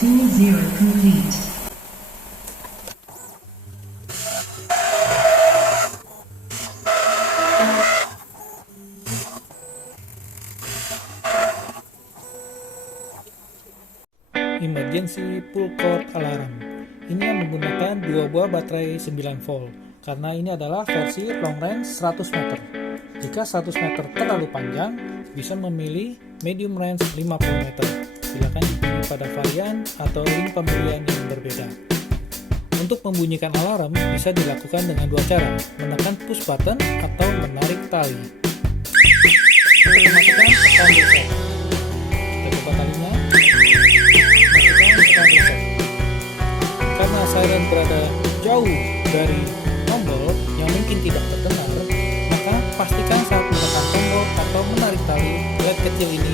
20 complete. Emergency pull cord alarm. Ini yang menggunakan 2 buah baterai 9 volt, karena ini adalah versi long range 100 meter. Jika 100 meter terlalu panjang, bisa memilih medium range 50 meter. Silakan dipilih pada varian atau link pembelian yang berbeda. Untuk membunyikan alarm bisa dilakukan dengan 2 cara, menekan push button atau menarik tali. Untuk mematikan, tekan reset. Kedua kalinya, karena siren berada jauh dari tombol yang mungkin tidak terdengar, maka pastikan saat menekan tombol atau menarik tali, LED kecil ini